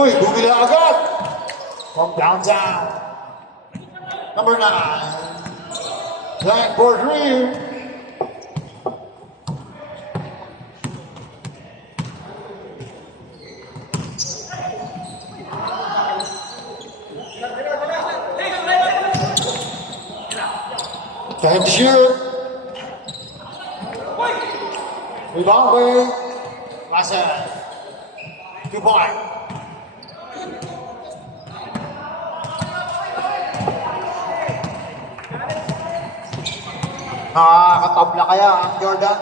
Uy, bumila agad! From downtown. Number 9. Zach Borgreer. Time to shoot. Rebound away. Lassa. 2 point. Nakakatabla kaya ang Jordan.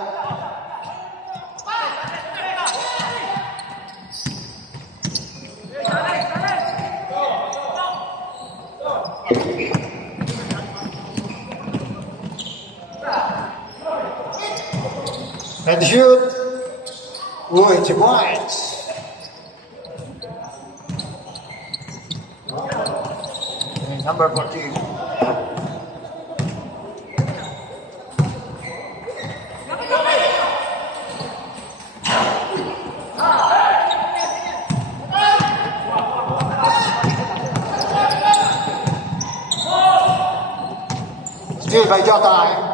And shoot. Ooh, 2 points. And number 14. Still by Jota.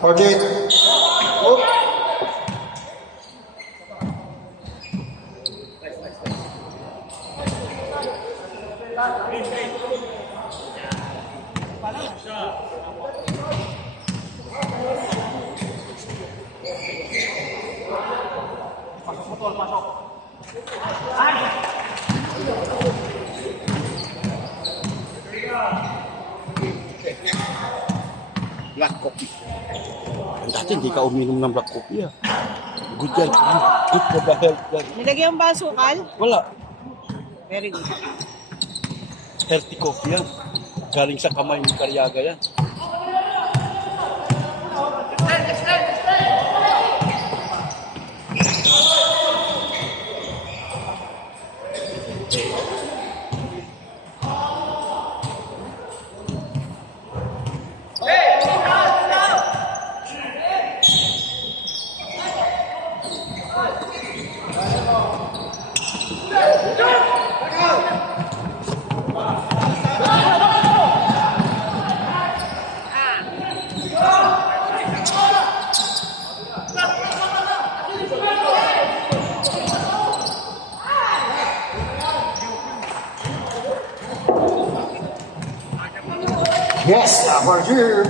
Okay. Oh. Black coffee. Dati hindi ka uminom ng black coffee ah. Good yan. Good for the health yan. Nilagyan ba sukal? Wala. Very good. Healthy coffee yan. Galing sa kamay ni Karyaga yan. Yes, Borgreer.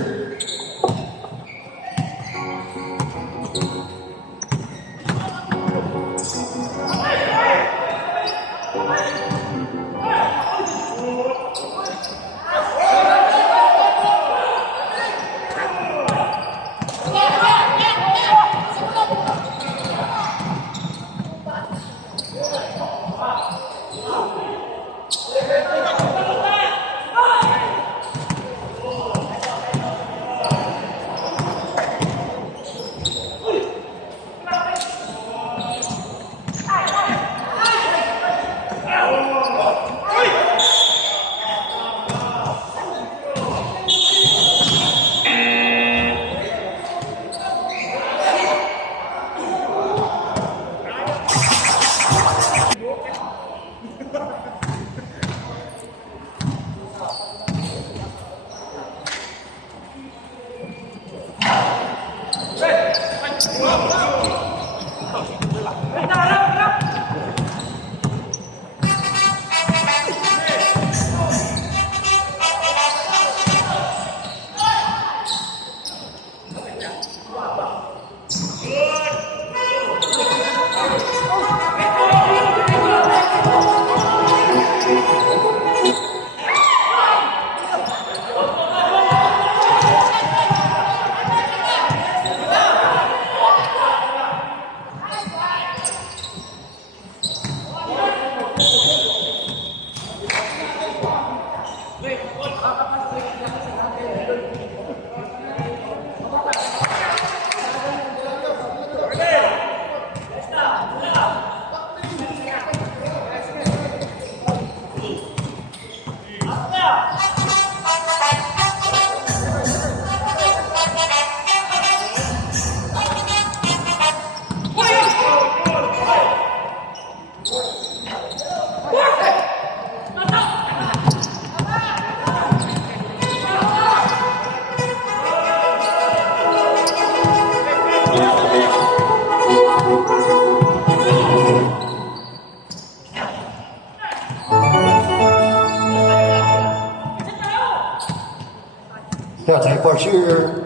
30 for sure.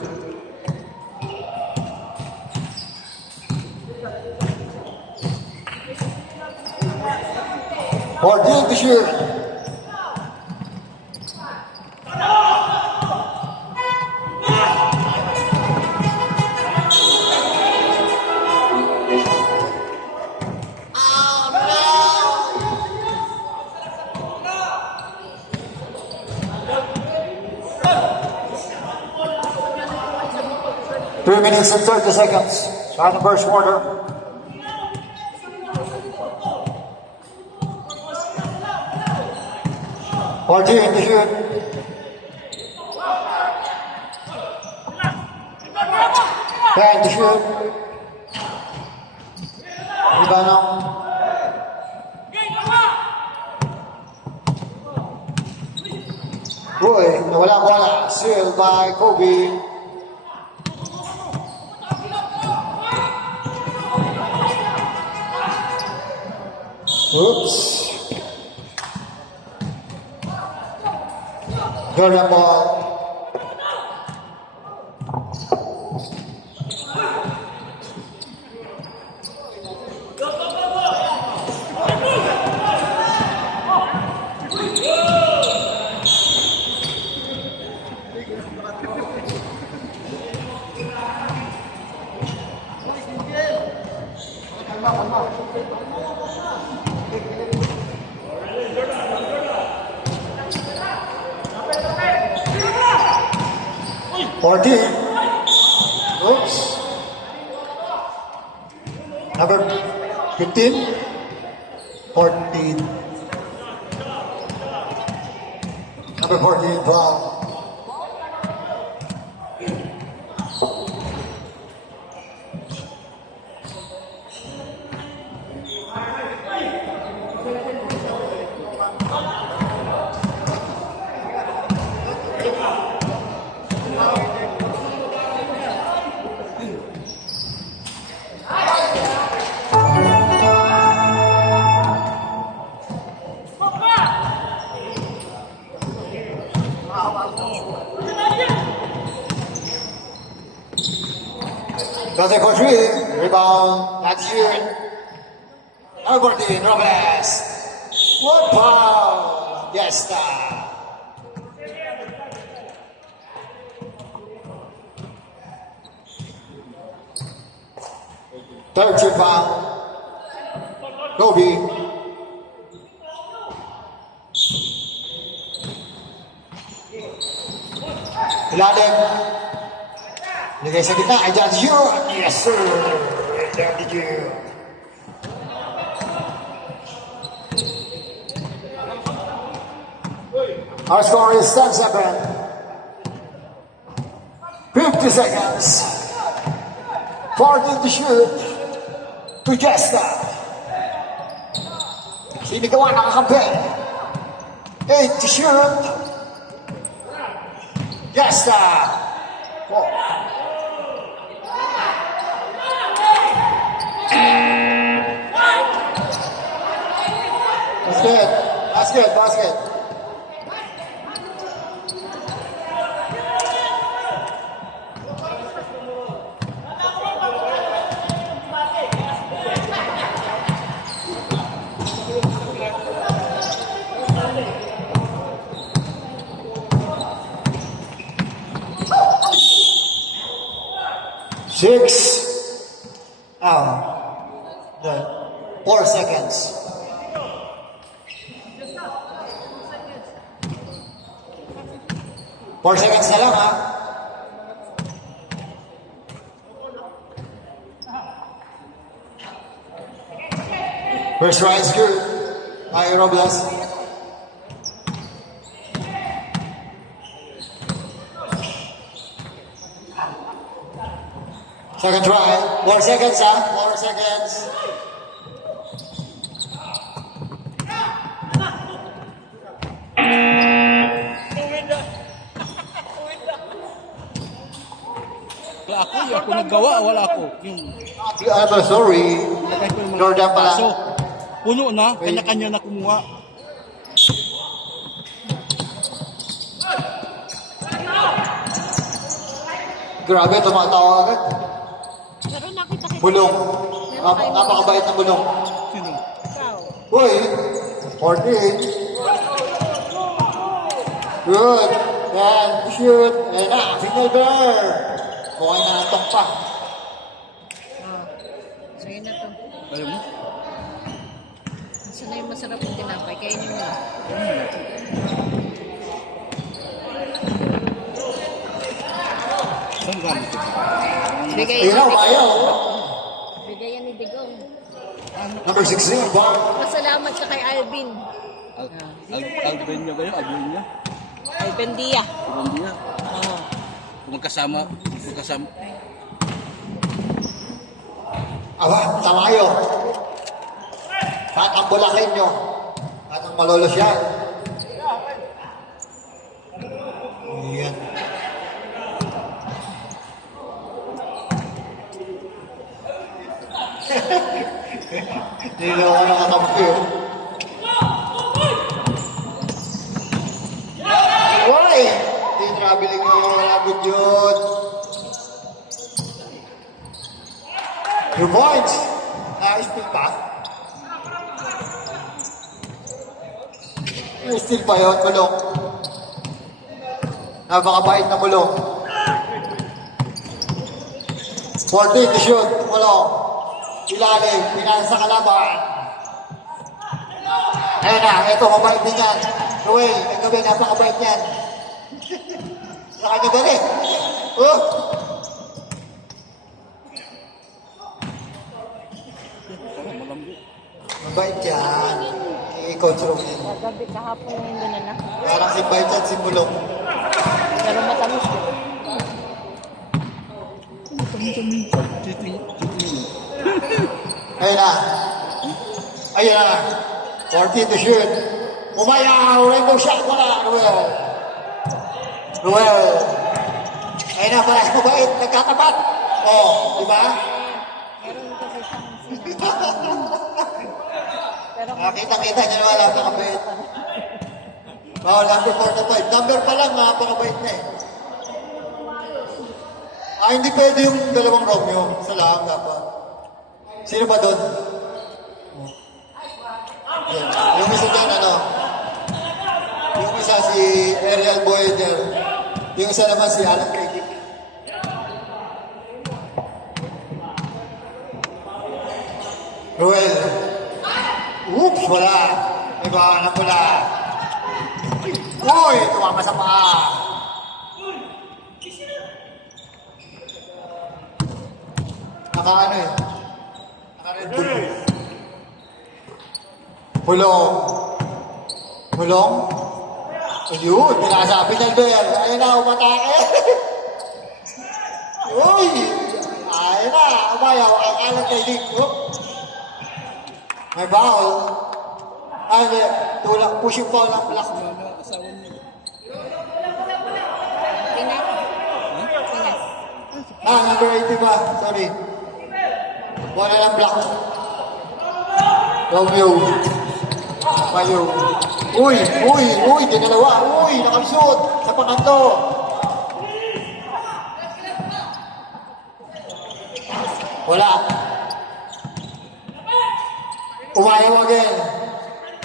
For the sure. 3 minutes and 30 seconds. Start the first quarter. Party in the shoot. Behind the shoot. Rebound now. Boy, nawala ang bola. Sealed by Kobe. Oops. Jordan ball. Oops. Number 15. 14. Number 14, foul. Doesn't go three. Rebound. That's you. Number 14, Robles. What foul? Yes, sir. Third foul. Kobe. Ilalim. Lagay sa gitna. I got you. Yes, sir. There did you. Our score is 10-7. 50 seconds. 14 to shoot. To Jesta. Sinigawa nakakampi. 8 to shoot. Jesta. Oh. Basket. Basket. Basket. Six. 4 seconds. 4 seconds na lang, ha? First try is good. Ay, Robles. Second try. 4 seconds, ha? 4 seconds. Wala ako, yung ako naggawa, wala ako. Yung Sorry. lagay ko yung mga Jordan pala. paso. Puno na, kanya-kanya na kumuha. Grabe, tumatawa agad. Pero nakita-kita. Bulong. Napakabait na bulong. Sino? Ikaw. Uy, 14. Good. Yan, shoot. Ayan na, signal bear. Bukay na ng tong pa. So yun na to. Ayaw mo? Gusto na yung masarap yung tinapay. Kainin mo na. Saan gamit ito? Bigay Ayun yan na, ni umayaw. Bigay yan ni Digong. Number 16, bar. Pasalamat ka kay Alvin. Alvin niya ba yun? Alvin niya? Alvin Dia. Alvin niya. Oo. Magkasama. Aba, tama kayo. At ang bulakin nyo. At ang malolos yan. Yan. Hindi na ako nakakampi, oh. Uy! Hindi traveling mo. Wala good yun. 2 points. Na-steal pa? Na-steal pa yun, bulong. Napakabait na bulong. 14 to shoot, bulong. Ilalim, pinasa kalaban. Ayun na, ito, mabait din yan. Ruel, ang gabi, napakabait yan. Nakanya galing. Oh! Mabait yan. I-coach Ruel. Kagabi kahapon yung gano'n na. Parang si Bait yan, si Bulong. Pero matamis ko. Ayun na. Ayun na. 14 to shoot. Umayaw. Rainbow shot. Wala. Ruel. Ruel. Ayun na. Parang mabait. Nagkatapat. Oh, di ba? Meron kasi siyang Pero Nakita-kita niyo na wala. Napakabait. Oh, number 4 to 5. Number pa lang. Napakabait na eh. Hindi pwede yung dalawang Romeo. Isa lang dapat. Sino ba doon? Yan. Yung isa dyan, ano? Yung isa si Ariel Boyder. Yung isa naman si Alan Craig. Ruel. Oops, wala. May bahan na pula. Uy, tumama sa paa. Naka-ano eh. Naka-red bull. Hulong. Hulong? Ayun, pinasabi ng Albert. Ayun na, umatake. Uy! Ayun na, umayaw. Ang alam kay Dick. Oh. May foul. Ay, tulak, pushing foul ng black. Pinas. Pinas. Number 80 ba? Sorry. Wala ng black. Romeo. Mayo. Uy, dinalawa. Uy, nakalusot. Sa pangatlo. Wala. Umayaw again.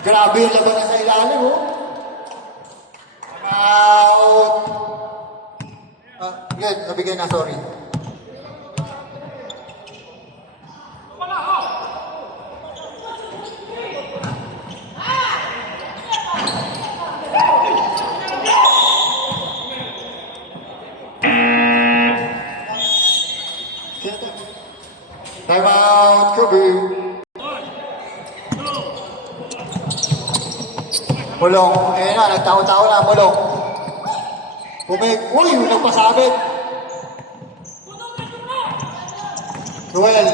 Grabe yung labanan sa ilalim, oh. Out. Good, nabigay na, sorry. Mulong. Ayan na, nagtao-tao na, mulong. Uy, nagpasabit. Ruel.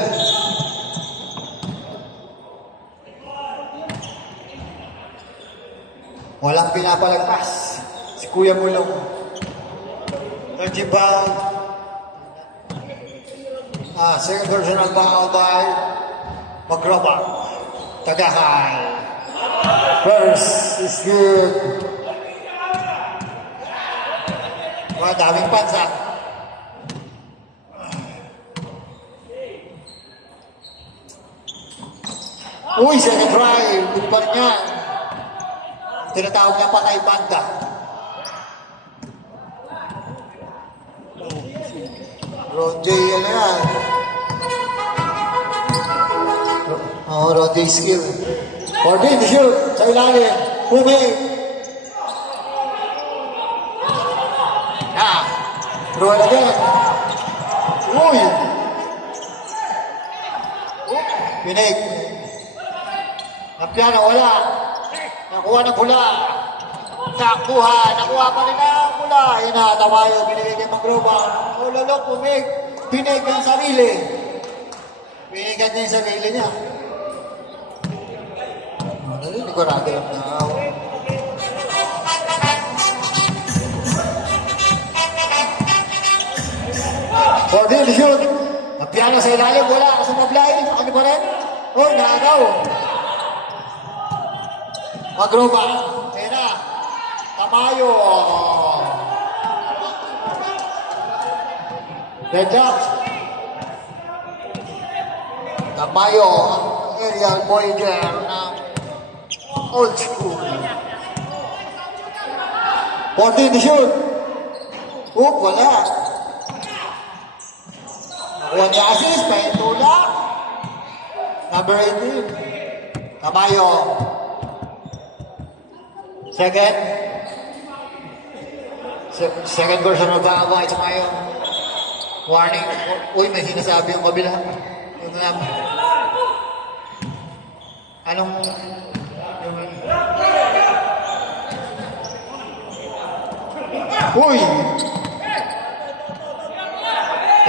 Walang pinapalagpas. Si Kuya Mulong. Nag-bound. Second personal foul by Magrobak. Tagakay. First is good. Daming pansa. Uy, second try. Good pa rin yan. Tinatawag niya patay banda. Ronde, ano yan? Ronde skill. Corbin, shoot. Sa ilalim. Pumig. Ruel again. Uy. Pinig. Napiano, wala. Nakuha ng pula. Nakuha pa rin ang pula. Yun na, Tamayo, binigay kay Magroba. Lolo, pumig. Pinig ang sarili. Pinigan niya yung sarili niya. Sigurado lang na. Cordil, shoot. Napiano sa ilalim, wala. Sumablay. Ano pa rin? Oh, nakagaw. Magroba. Kaya na. Tamayo. Red Ducks. Tamayo. Aerial Voyager ng old school. 14 to shoot. Wala. Nakuha ni assist. Paintula. Number 18. Tamayo. Second version of Baba. Ito ngayon. Warning. Uy, may sinasabi yung kabila. Yung naman. Anong... Uy!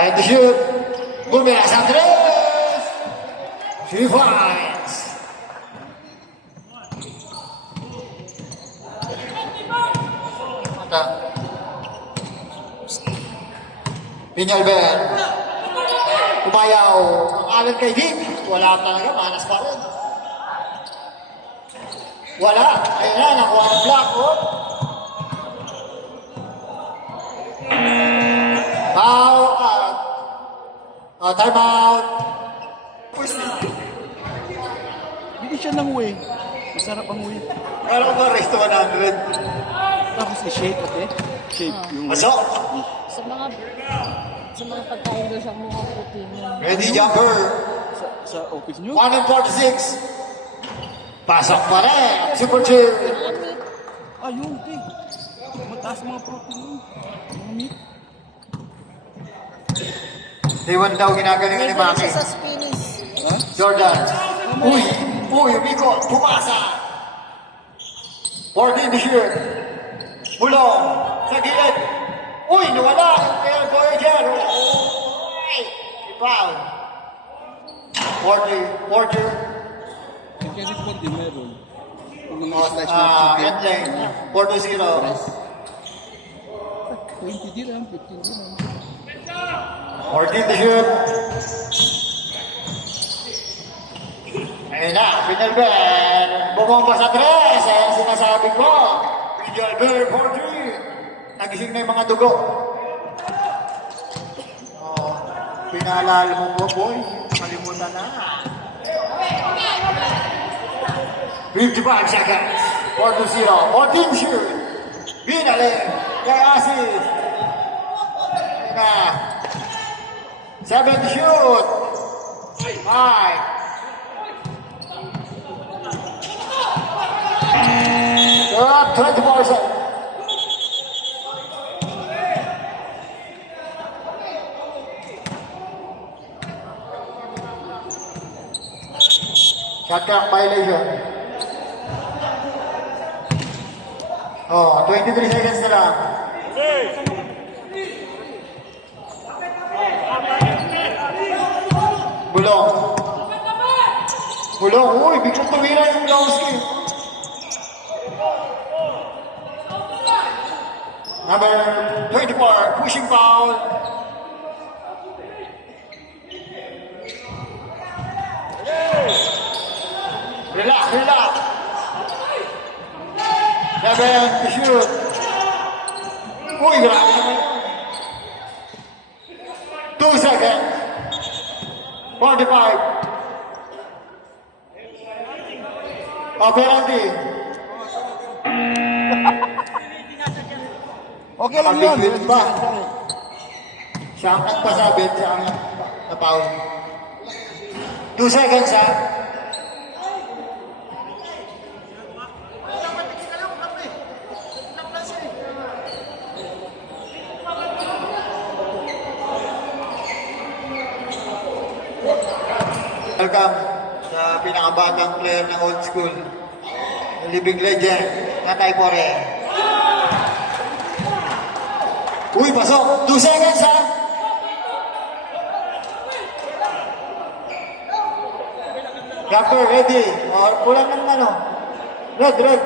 Head to shoot. Bumira sa tres. She finds. Pinyalber. Kumayaw. Ang alam kay Dick. Wala talaga. Manas pa rin. Wala. Ayun na. Nakuha ng block. Foul out. Time out. Hindi siya nanguwi. Masarap ang uwi. Kala ko ba resto 100? Tapos i-shake ate. Shake. Yung Masok. Sa mga pagkain doon sa mga putin. Ready jumper. sa office nyo. 1 and 46. Pasok pa rin. Super chill. Ayun, okay. Mataas mga protein yun. Mga meat. Iwan daw ginagalingan ni Maki. Sa Spanish. Ha? Jordan. Uy, umikot. Pumasa. 14 to shoot. Bulong. Sa gilid. Uy, nawala. Kaya Voyager. Uy. Foul. 40. Yung Kenneth Conti meron. Yung mga slice na Endling. 4-0. 20 dirham, 15 dirham. 14 to shoot. Ayun na, Pinalber. Bumomba sa tres. Ayan sinasabi ko. Pinalber 14. Nagising na yung mga dugo. Pinaalala mo po, boy. Kalimutan na. 55 seconds. 4-0. 14 shoot. Binalik. Kay Asis. Ayun na. 7 to shoot. 5. Up 24 seconds. Shot clock violation. Oh, 23 seconds na lang. Bulong. Bulong. Uy, biglang tumira yung Blonsky. Number 24, pushing foul. Relax, relax. 7 to shoot. Uy, grabe naman yun. 2 seconds. 45. Oh, penalty. Okay lang yun. Abit ba? Siya ang nagpasabit, siya ang napaw. 2 seconds, ha? Welcome sa pinakabatang player ng old school. The living legend, Tatay Pore. Uy, pasok! 2 seconds, ha? Jumper, ready. O, kulang ng ano. Red, red.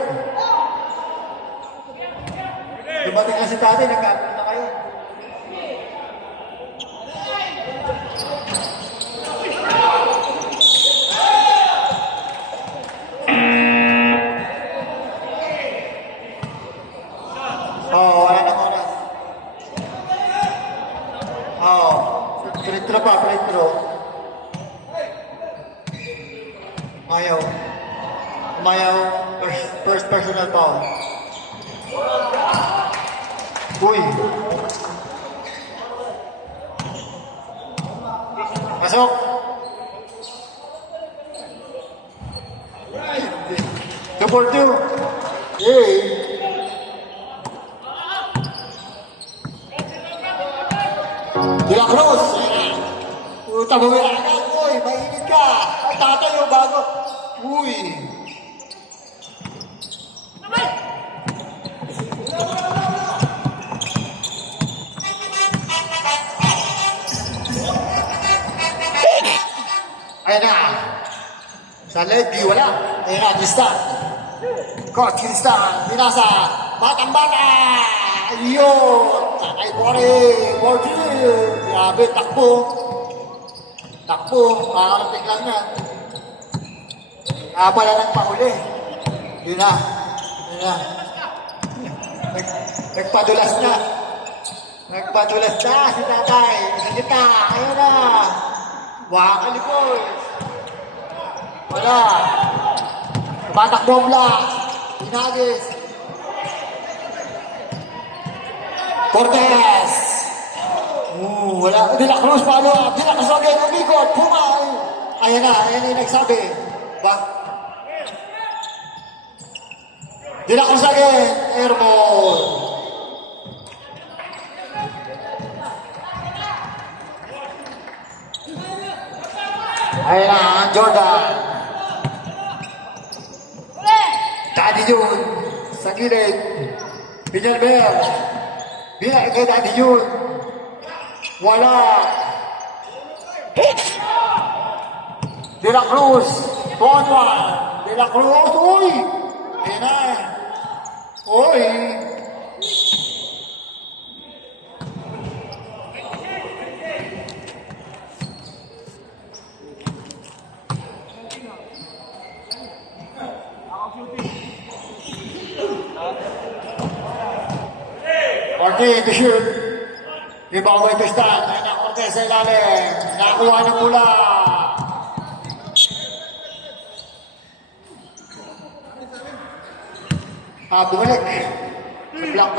Dumating na si tatay, nagkakaroon na kayo. Oh, wala nang oras. Oh, free-throw pa, free-throw. Ayaw. Umayaw, first personal foul. Uy. Pasok. Double two. Hey. De La Cruz. Tabawin agad. Uy, mainit ka. Ay, tatayo bago. Uy. Ayan na. Sa leg, di wala. Ayan na, Tristan. Coach Tristan. Binasa. Batang-bata. Ayun. Tatay Pore. Borgil. Grabe, takbo. Takbo. Makakarating lang yan. Pala ng pahuli. Yun na. Yun na. Nagpadulas na. Nagpadulas na si tatay. Sa kita. Ayun na. Wakalikol. Wala. Tumatakbo ang black. Inagis. Cortez. Wala. De La Cruz, paano? De La Cruz, again, umikot. Puma. Ayan na. Ayan na yung nagsabi. Ba? De La Cruz again. Airball. Ayan na, Jordan. Daddy Jun. Sa gilid. Pinyalbel. Bila kay Daddy Jun. Wala. De La Cruz. Bonwan. De La Cruz. Uy. Ayan na. Uy. Ortiz to shoot. Rebound by Tristan. Ayan na, Ortiz sa ilalim. Nakakuha ng mula. Bumalik. Sa block.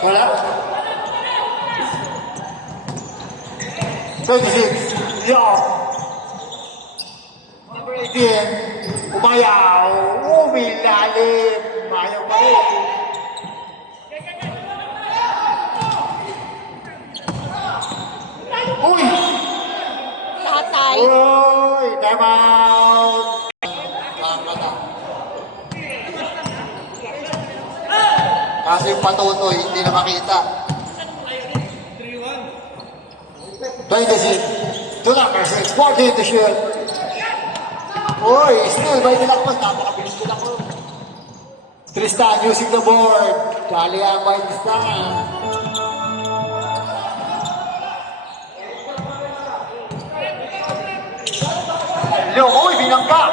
Wala. 26. Yo. Number 18. Umayaw. Umilalim. Umayaw pa rin. Uy! Tatay. Uy! Time out! Nakakata. Kasi yung patutoy, hindi na makita. 26 to number 6, 14 to shoot. Uy, still by Dilakman. Napakabilis Dilakman. Tristan using the board. Kalian by Tristan. Uy, binangga.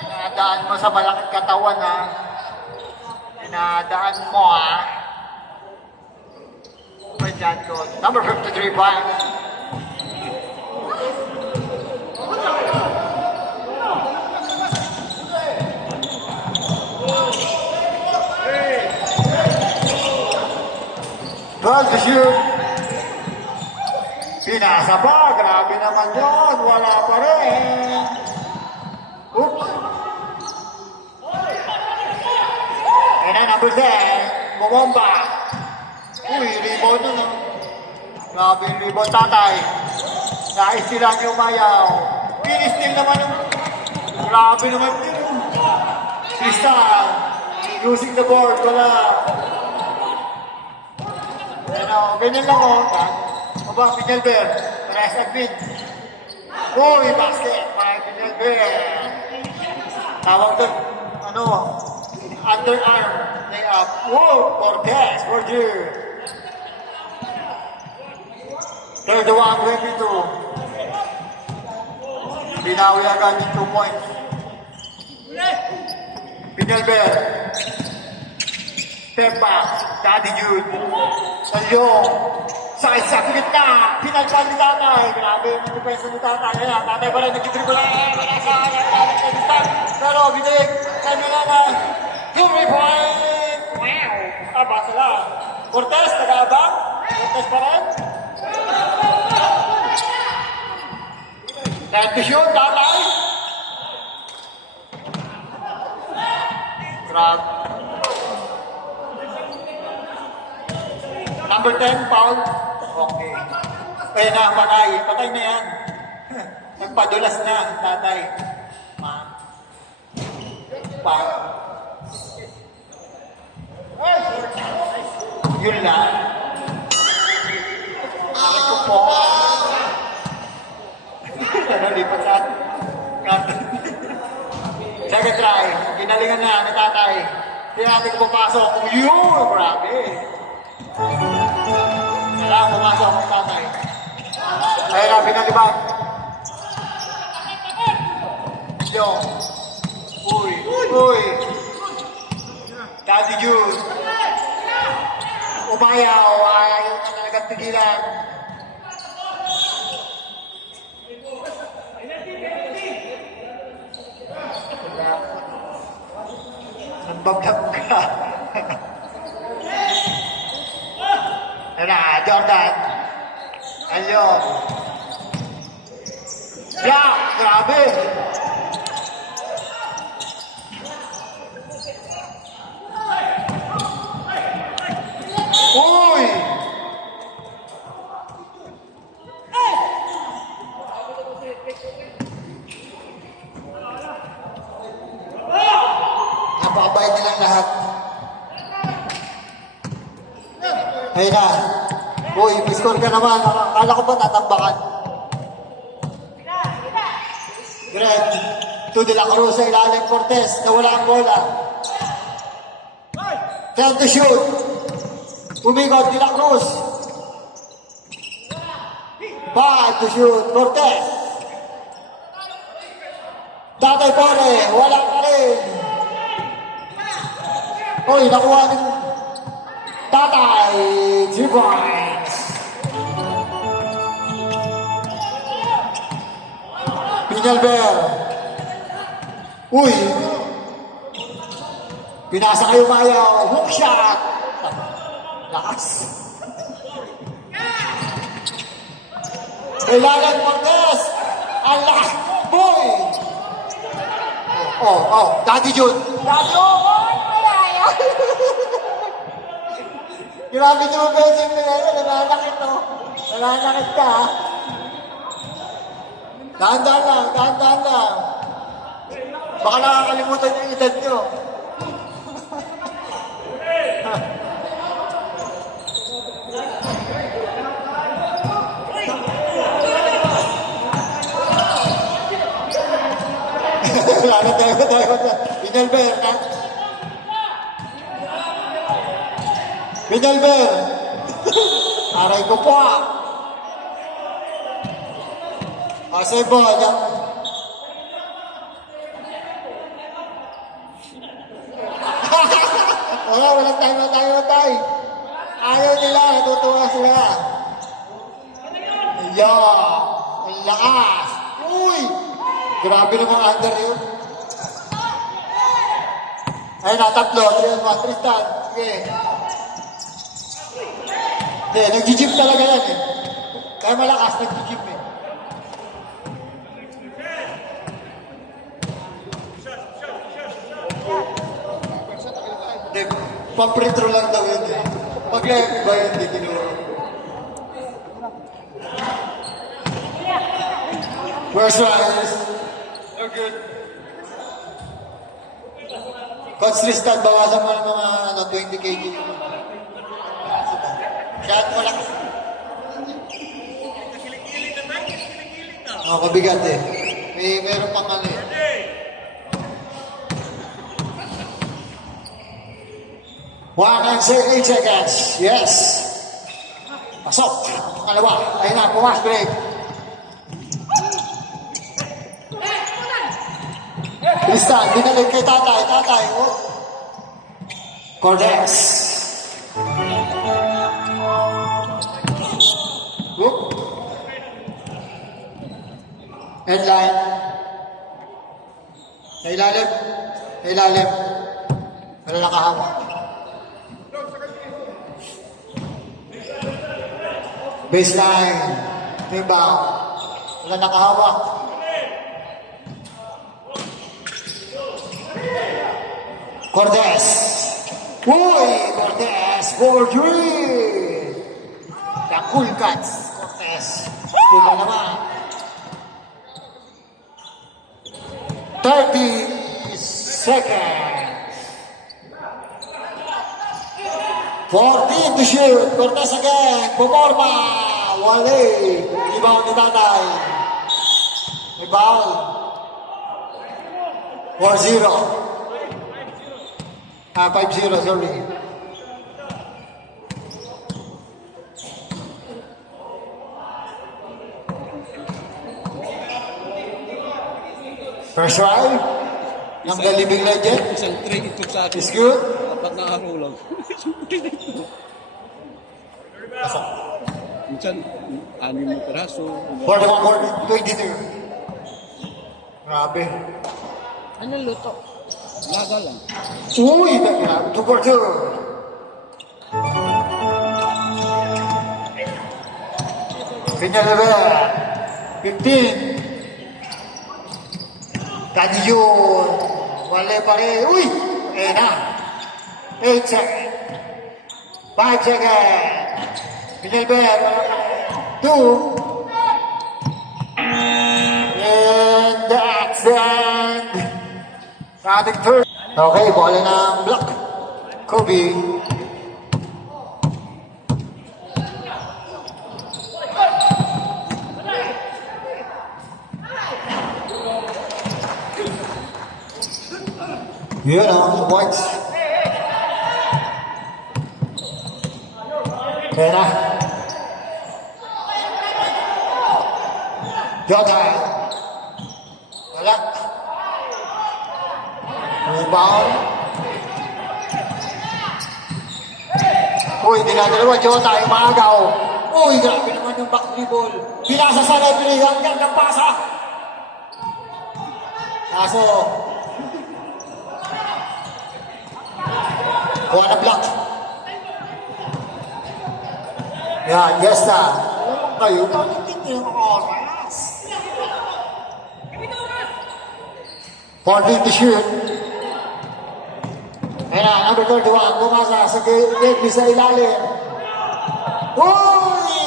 Pinadaan mo sa malaking katawan, ha. Pinadaan mo, ha. May dyan ko. Number 53 pa. Goal to shoot. Pinasa pa. Grabe naman yun. Wala pa rin. Oops. And then number 10. Bumomba. Uy, rebound yun. Grabe yung rebound, tatay. Naisilan yung mayaw. Pinistil naman yung... Grabe naman yun. Tristan. Using the board. Wala. Ano, ganyan lang o. Aba, Pinelber. Rest at mid. Uy, basket. May Pinelber. Tawag doon. Ano, underarm. Lay up. Whoa, Cortez. Roger. Third one, 22. Binawi agad yung 2 points. Pinelber. Step back. Daddy Jude. Talyong. Sakit sa gitna. Pinalpan ni Tatay. Grabe yung depensa ni Tatay. Ayan, Tatay pa rin nagkitribula. Wala sa kanya. Pero binig. Kami na na. Henry point. Wow. Aba sila. Cortez, nag-aabang. Cortez pa rin. Time to shoot, Tatay. Grabe. Number 10, foul. Okay. Kaya na, patay. Patay na yan. Nagpadulas na, Tatay. Foul. Yun lang. Bakit ko po? Nalipat sa atin. Second try. Ginalingan na ni Tatay. Kaya natin pupasok. Yun! Grabe. Kailangan pumasok ang Tatay. Ay, rabi na libag. Yung. Uy. Uy. Daddy Jude. Umayaw. Ayaw na talagang tigilan. Nambabdab ka. Ano, Jordan. Ayun. Black, grabe. Uy! Napakabait nilang lahat. Ayun na. Uy, score ka naman. Akala ko ba tatambakan? Greg, to De La Cruz sa ilalim Cortez. Nawala ang bola. Time to shoot. Umikot, De La Cruz. 5 to shoot. Cortez. Tatay Pore. Wala pa rin. Uy, nakuha ng Tatay. 3 points. Pinalber. Uy. Pinasa kayo mayaw. Hook shot. Lakas. Kailangan Cortez. Ang lakas. Boy. Daddy Jude. Daddy Jude. Grabe niyo ba yung pinero? Nananakit to. Nananakit ka, ha? Dahan-dahan lang. Baka nakakalimutan yung edad nyo. Wala na tayo. Pinalber na. Pinalber. Aray ko po ah. Pasay ball. Walang tayo. Ayaw nila, natutuwa sila. Ang lakas. Uy! Grabe namang under yun. Ayun na, tatlo. 3-1, Tristan. Sige. Hindi, nag-gym talaga yan eh. Kaya malakas, nag-gym eh. Hindi, pang-pretro lang daw yun eh. Pag-left ba yun, hindi kinuha. First rise. You're good. Coach Tristan, bawasan mo ng mga 20 kg. Shot mo lang. Mabigat eh. Meron pang ano eh. One and 8 seconds. Yes. Pasok. Kalawa. Ayun na, pumas break. Tristan, binalig kay tatay. Oh. Cordes. Whoop. Headline. Sa ilalim. Wala nakahawak. Baseline. Rebound. Wala nakahawak. Cordes. Uy! Cordes for 3. The cool cuts. Cordes. Sila naman. 30 seconds. 14 to shoot. Cortes again. Pumorma. Wale. Rebound ni tatay. Rebound. 4-0. 5-0, sorry. First try. Ang galibing legend. Isang trade ito sa akin. Is good. Apat na araw lang. Minsan, 6 na peraso. 41-22. Grabe. Anong luto? Laga lang. Uy! 2-4-2. Kanya level. 15. Tadi yun. Wale pa rin. Uy! Eh na. 8 seconds. 5 seconds. Pinelber. 2. And that's the end. Sa ating third. Okay, bola ng block. Kobe. Yun ang points. Kaya na. Jotay. Wala. Rebound. Uy, dinadalawa. Jotay, maagaw. Uy, grabe naman yung back dribble. Pinasa sa referee hanggang napasa. Kaso, kuha na block. Yan, yes na. Alam kayo, bakit yung oras? 14 to shoot. Ayan na, number 31, bumasa sa gate sa ilalim. Uy!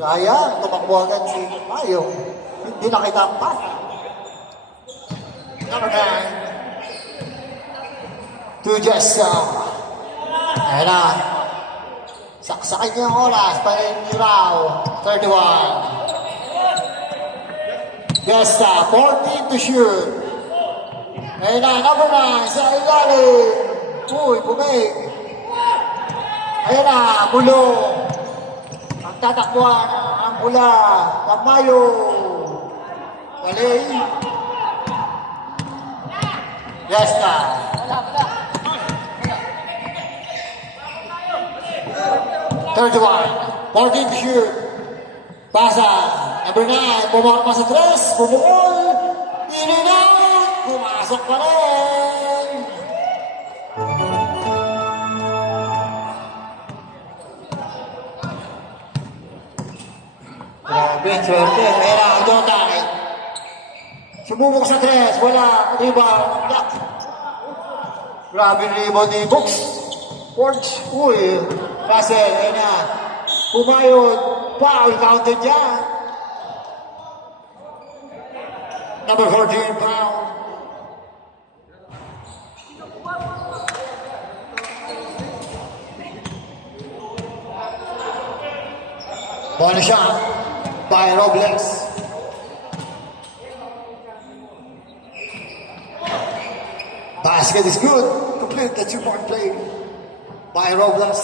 Sayang, tumakbo agad si Mayo. Hindi nakita ang pass. Number 9. To just, ayun na. Saksakin niya ang oras para yung Raw. 31. Just, 14 to shoot. Ayun na, number 9 sa ilalim. Uy, bumig. Ayun na, bulong. Ang tatakbuhan, ang pula, Tamayo. Dali. Yes na. 31. 14 to shoot. Pasa. Number 9. Bumawak pa sa 3. Bumukol. In and out. Pumasok pa rin. Grabe, swerte. Era, ang Jotay. Sumubok sa 3. Wala. Rebound. Block. Grabe rebound ni Books. Forge. Uy. Russell. Ayun na. Pumayod. Foul. Counted dyan. Number 14. Foul. Ball shot by Robles. Basket is good. Complete the 2-point play by Robles.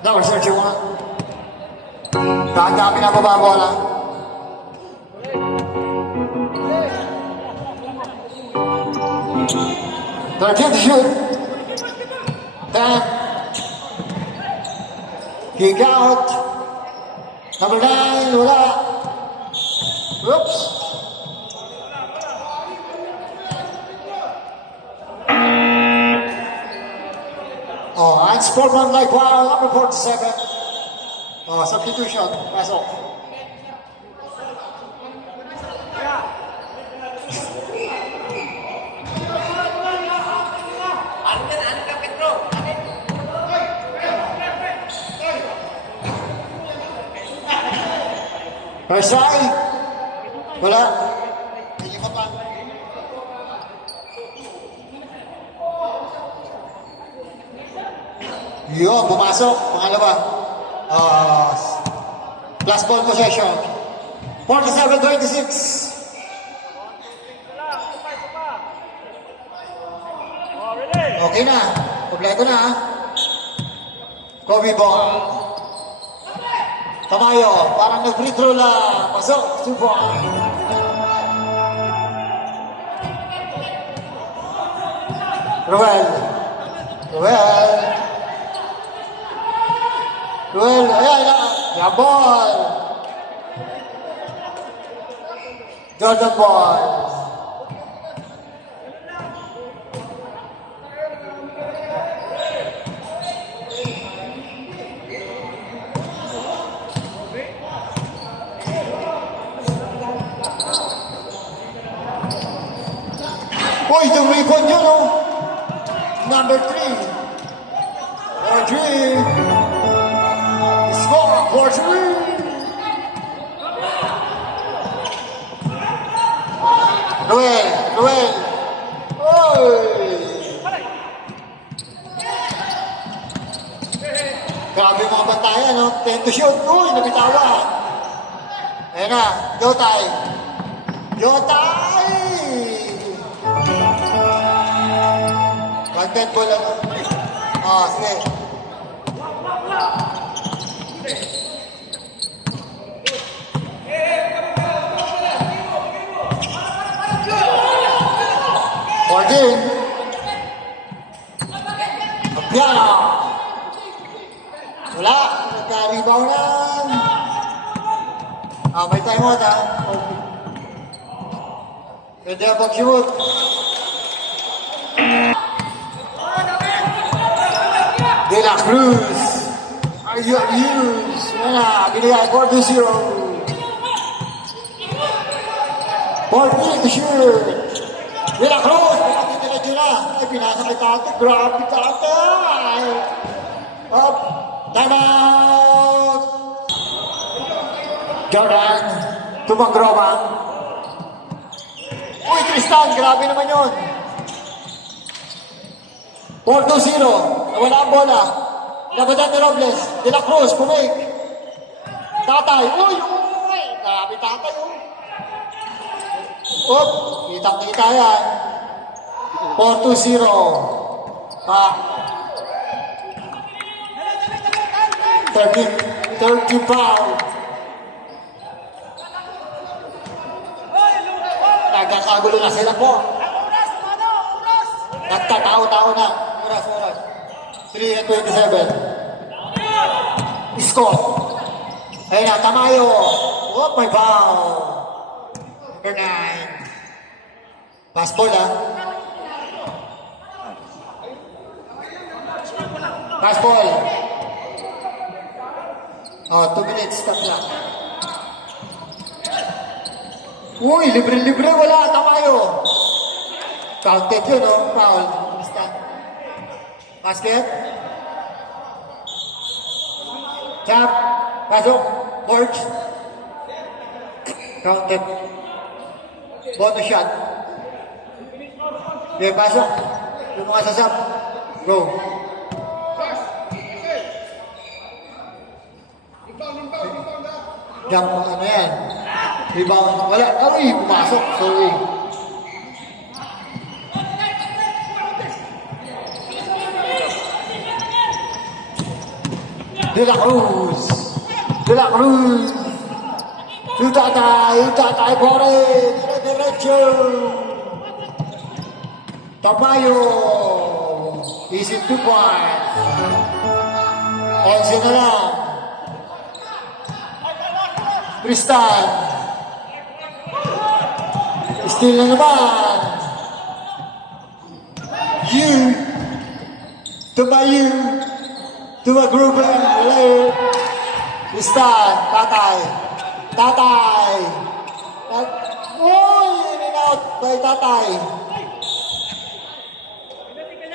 Number 31. Dami na baba bola. Thirteen to shoot. 10. Kick out. Number 9, wala. Oops. Oh, and Sportman like wow, number 47. Oh, substitution. Pasok. Persay. Wala. Ilikot lang. Yun, pumasok. Pangalawa. Last ball possession. 47-26. Okay na. Kompleto na. Kobe ball. Tamayo. Parang nag-free throw lang. Pasok. Super. Ruel. Ayan na. Yabol. Jordan ball. Uy, the rebound yun, oh. Number 3. Audrey. Score for 3. Ruel. Uy. Grabe mga bantayan, no? 10 to shoot. Uy, nabitawan. Ayan na, Jotay. Content ball lang. Sige. Ordin. Piano. Wala. Nagka-rebound lang. May time out, ha? Pwede ang pag-shoot. De La Cruz. Are you amused? Wala. Binigay 4-0. 14 to shoot. De La Cruz. Pinakita na dyan na. Ay, pinasa kay Tate. Grabe, Tate. Up. Time out. Jordan. Tumagroma. Uy, Tristan, grabe naman yun. 4-2-0. Wala ang bola. Labadan ni Robles. De La Cruz, pumake. Tatay. Uy, uy. Grabe tatay. Up. Kitang-kita yan. 4-2-0. 30 foul. Nagkakagulo na sila po. Nagtatao-tao na. Oras. 3:27. Score. Ayun na, Tamayo. Oh, my foul. Number 9. Pass ball, ha? Pass ball. Oh, 2 minutes. Stop na. Uy, libre-libre. Wala, Tamayo. Counted yun, oh. Foul. Basta. Basket. Chap. Pasok. Boards. Counted. Bonus shot. Okay, pasok. Yung mga sasap. Go. Jump, ano yan? Rebound. Wala. Uy, pumasok. Sorry. De La Cruz. De La Cruz. Tatay, bore. Diretso. Tamayo. Easy 2 points. 11 na lang. Tristan. Steal na naman. Tamayo. Tumagruber. Tristan. Tatay. Uy! In and out by Tatay.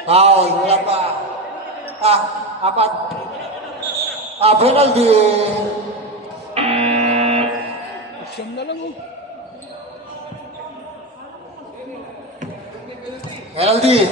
Foul. Wala pa. Apat. Penalty. Siyam na lang, oh. Penalty.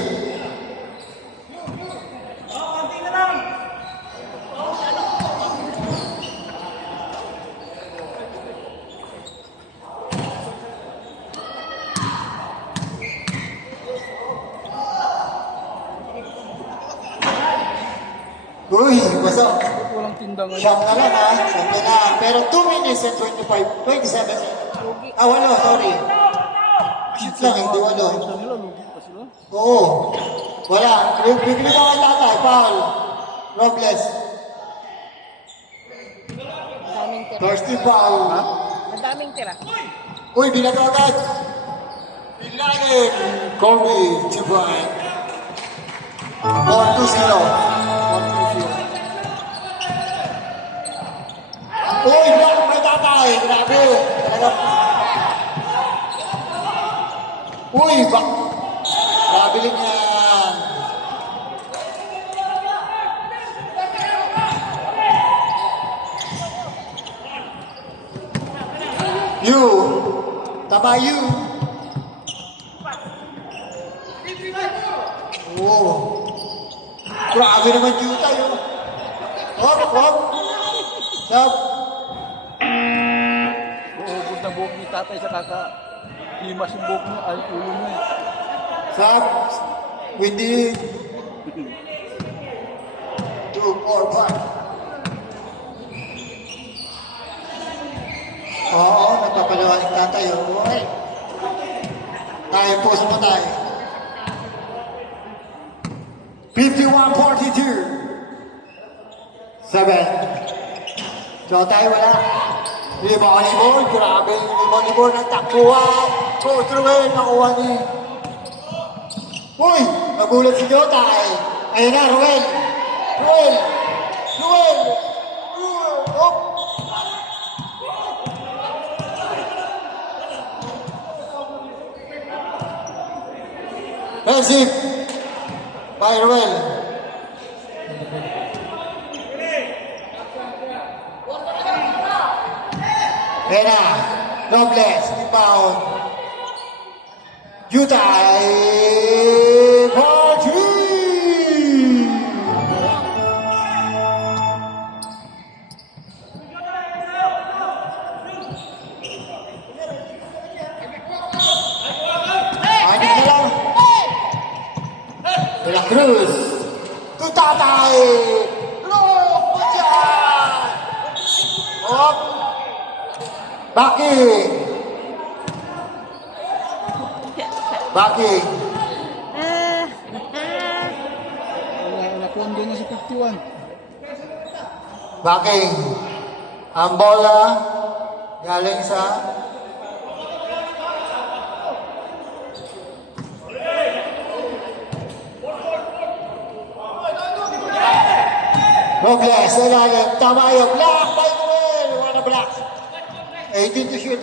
Uy, basta. Walang tindangan. Shot na lang, ha? Shot na lang. Pero 2 minutes and 27 seconds. Walo, sorry. Shoot lang, hindi walo. Sa nila, lugi pa sila. Oo. Wala. Bigli ka kay Tatay. Foul. Robles. Daming tira. Thirsty foul. Madaming tira. Uy, binato agad. Bilangin. Kobe. 2 point. 4-2-0. Uy, block may Tatay. Grabe. Talaga. Uy, back. Grabe lang yan. Tamayo. Oh. Grabe naman Juta yun. Hop. Stop. Uubod na buhok ni tatay sa kaka. Himas yung buhok niya, ay ulo niya. Stop. Windy. 2, 4, 5. Oo, nagpapalawanig tatay. Oy. Tayo, post mo tayo. 51-42. 7. So tayo wala. Volleyball, grabe yung volleyball ng takbuhan. Coach Ruel, nakuha ni. Uy, nagulat si Jotay. Ayun na, Ruel. Oh. Exit. By Ruel. Ayan na. Robles, rebound. Jutay Party! Anik na lang. De la Cruz. Tutatay. Look mo dyan. Hop. Backing. Backing. Nakuha doon na sa 51. Backing. Ang bola galing sa Robles, ilalim, tama yung block by Noel, wanna block. 18 to shoot.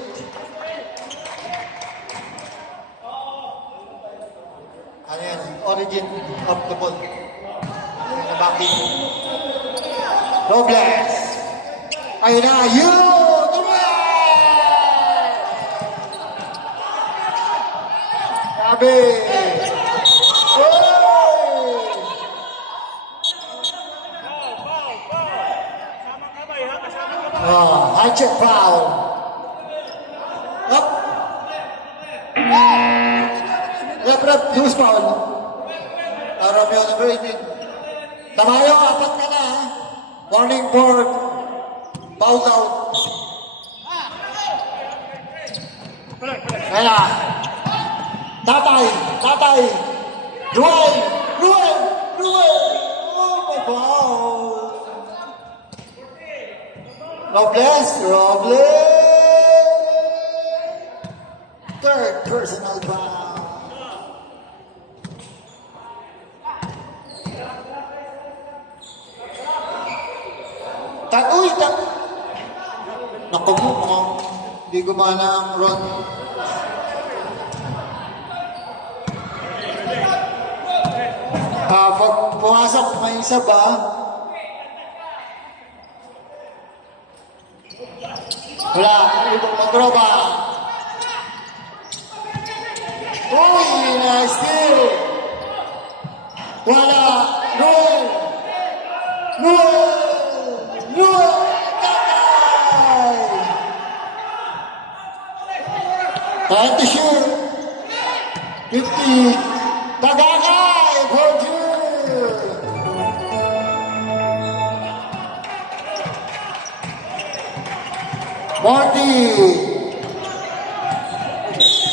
Ano yan? Origin of the ball. Ano na backing? Robles. Ayun na, yun! Noel! Grabe! Goal! Oh, high check foul. Up. Rep, who's foul? Romeo number 18. Tamayo, apat ka na. Warning board. Foul out. Kaya. Tatay. Ruel. Oh, my foul. Robles. Third personal foul. Naku mo, hindi gumana ang run. Pag pumasok, may isa ba? Wala, ibang magroba. Uy, nice steal. Wala, Noel. Tatay. Time to shoot. 50. Tagakay for two.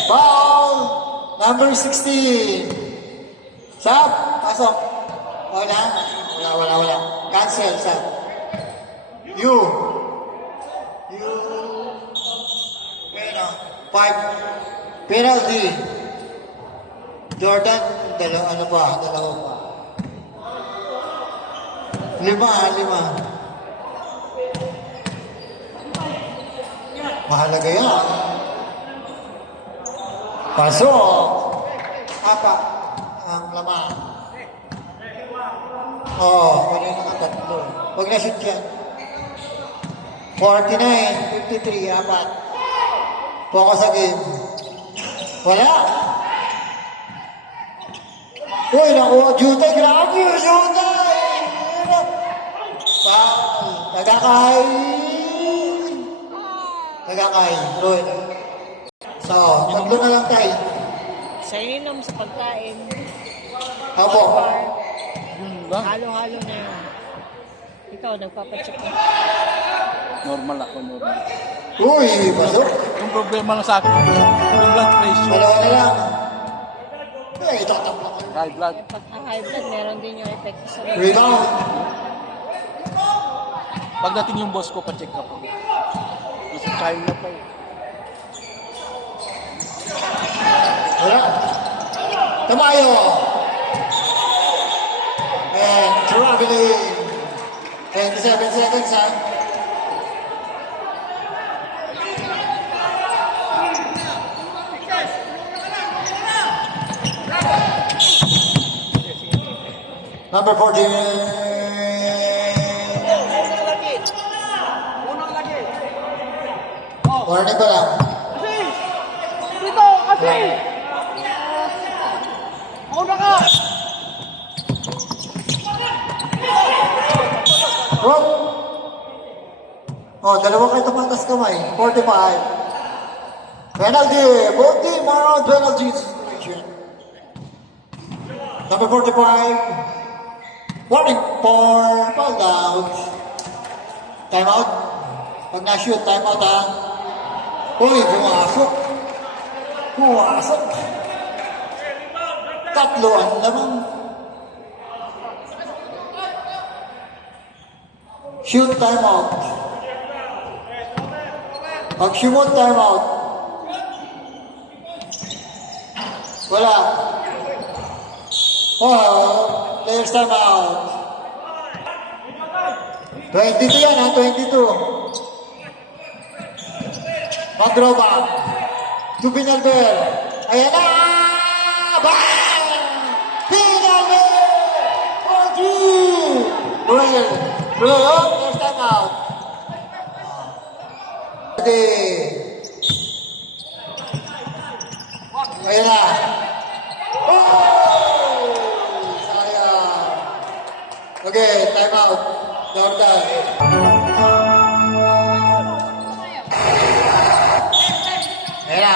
Foul number 16. Sab, pasok. Wala. Cancel, Sab. You. Pero, 5. Penalty. Jordan, dalawa pa. 5. Mahalaga yan. Pasok. Apa ang laman. Kanina nga 3. Huwag na shoot yan. 49, 53, 4. Focus sa game. Wala. Uy, nakuha. Jutay, grabe. Jutay. Foul. Tagakay. Roy. So, 3 na lang tayo. Sa ininom sa pagkain. Opo. Yun lang. Halo-halo na yun. Ikaw, nagpapacheck ka. Normal. Uy, pasok. Yung problema lang sa akin, yung blood pressure. Dalawa na lang. Itatap lang. High blood. Pagka-high blood, meron din yung effect sa Rebound. Pagdating yung boss ko, pa-check up ako. Kasi time na pa eh. Wala. Tamayo. And traveling. 27 seconds, ha? Number 14. Warning ko lang. Oh, dalawa kayo tumatas kamay. 45. Penalty. Both team are on penalty situation. Number 45. Warning for foul out. Time out. Pag na-shoot, time out ha. Uy, pumasok. Pumasok. Tatlo ang lamang. Shoot, time out. Pag shoot, time out. Wala. Oh, players time out. 22 yan ha, 22. Magroba. To Pinalbel. Ayan na! Bang! Pinalbel! OG! Well, players time out. Ayan na. Oh! Sayang. Okay, time out. Jordan. Ayan na.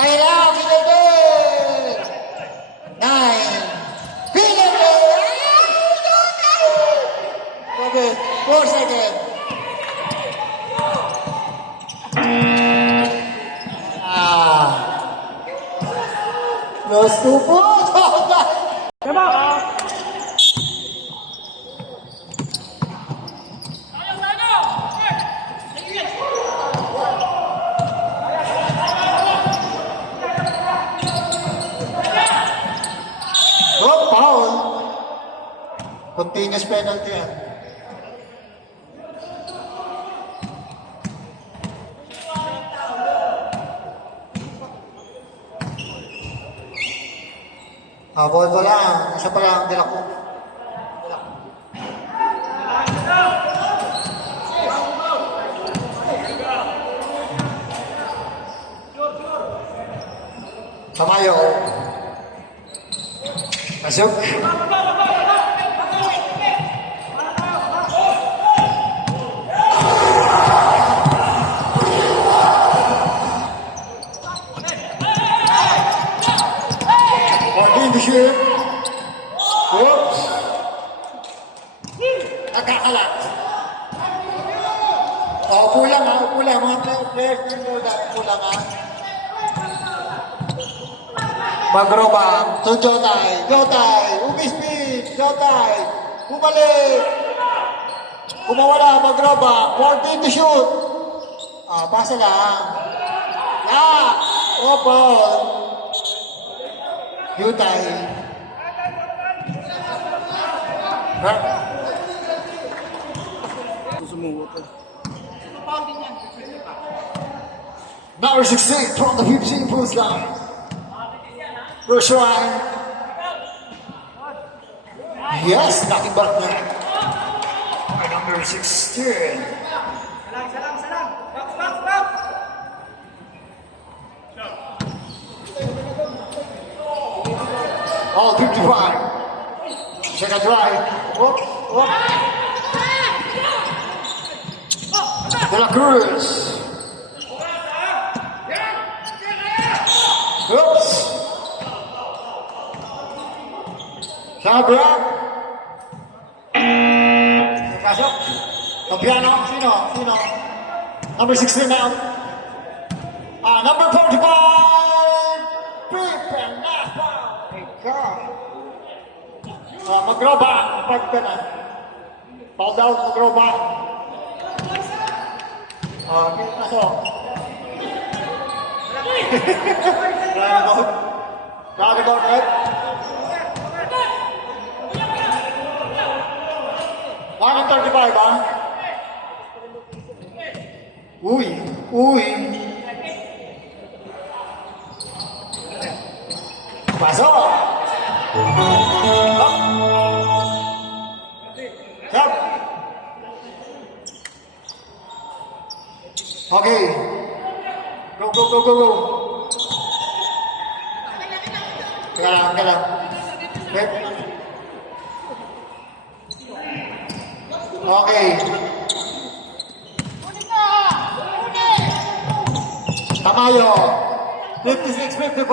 Ayan na, Pinagay! 9. Pinagay! Okay, 4 seconds. Los tupos! Oh, foul! Continuous penalty yan. Ball pa lang. Isa pa lang. Dilak ko. Tamayo. Masuk. Shoot. Oops. Nagkakalat. Upo lang ha, upo lang. Mga players din mo dahil upo lang ha. Magrobang. So, Jotay. Jotay. Umispin. Jotay. Bumalik. Kumawala. Magrobang. 14 to shoot. Pasa lang. Opo. Jutay. Number 16 from the 15 post line. Roshan. Yes, nothing but net. Number 16. All 55. Second drive. Whoop, whoop. De La Cruz. Oops. Sabra. Pasok. Kampiano. Sino? Sino? Number 16 now. Number 45. Pippen Napa. Magroba, pag ka na. Foul down, Magroba. Pasok. Roundabout, right? 135, ha? Uy, uy. Pasok. Stop. Okay. Go, go, go, go, go. Teka lang, teka lang. Okay. Okay. Tamayo. 56-55.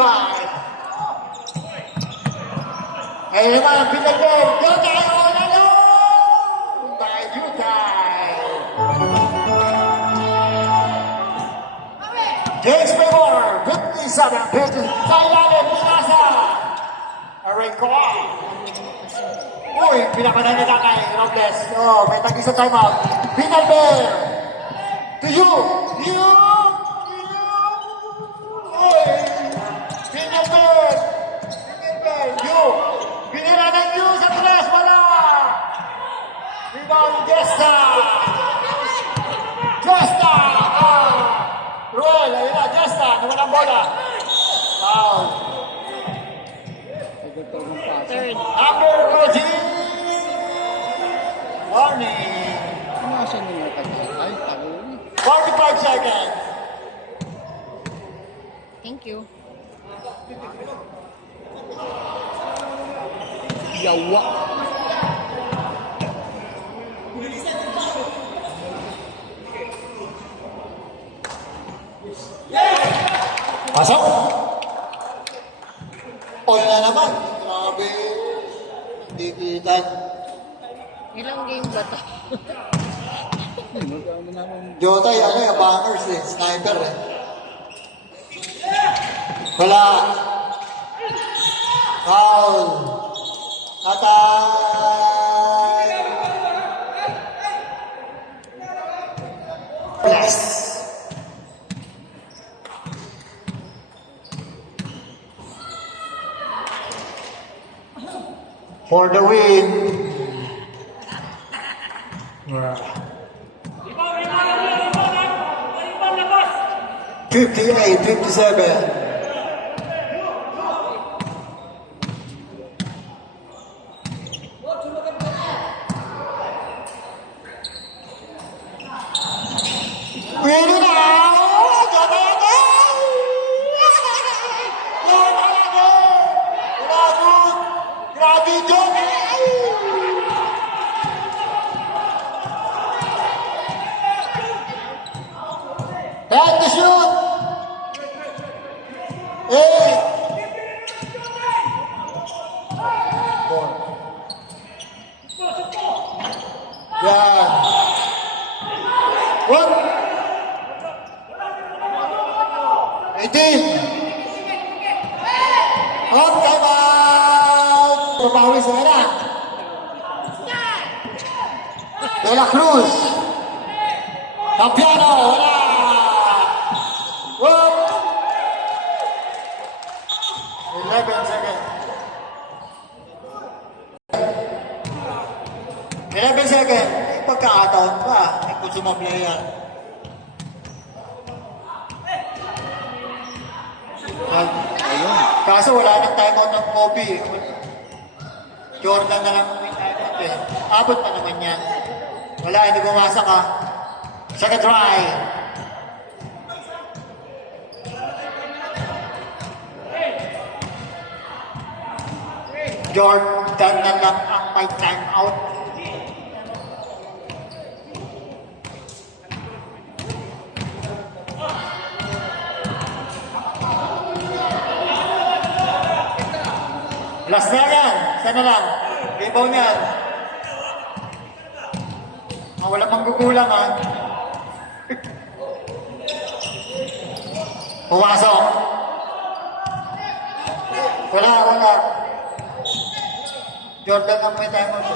Ayun naman ang pinagay. Yotay Olalo! By Yotay. James Pemor. 57-50. Sa ilalim, pinasa. Aray ko. Uy, pinapanan ni Tatay Robles. Oh, may tagi sa timeout. Pinalber. To you. You. Uy. Pinalber. Pinalber. You. Pinira ng you sa tres. Wala. Rebound, Jesta. Jesta. Ruel, ayun na, Jesta. Naman ang bola. Foul. Third. Number 14. Warning. Ano siya nila kanya? Ay, talo. 45 seconds. Thank you. Yawa. Pasok. All na naman. Grabe. Hindi kita. Ilang game ba to? Magkano naman. Jotay, ano yung bangers eh. Sniper eh. Wala. Foul. Atay. Plus. For the win. 58-57. Pwede na! Jotay agad! Jotay agad! Grabe! Grabe, Jotay! Head to shoot! Eight! Four. Yan. One. 18. Up, time out! Papawi sa ina. De La Cruz. Campiano, wala! Whoop! 11 seconds. 11 seconds. Pagkakataon pa. May kusuma player. Ayun. Kaso wala nang timeout ng Kobe. Jordan na lang may timeout eh. Abot pa naman yan. Wala, hindi bumasa ka. Second try. Jordan na lang ang may timeout. Last na yan. Sana lang. Rebound yan. Wala pang gugulang ha. Pumasok. Wala. Jordan ang may time mo.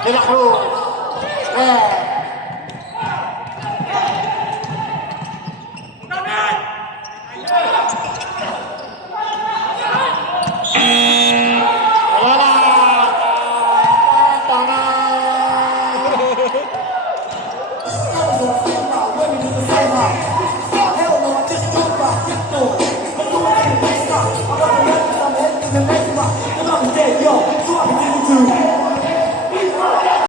De La Cruz. Yeah.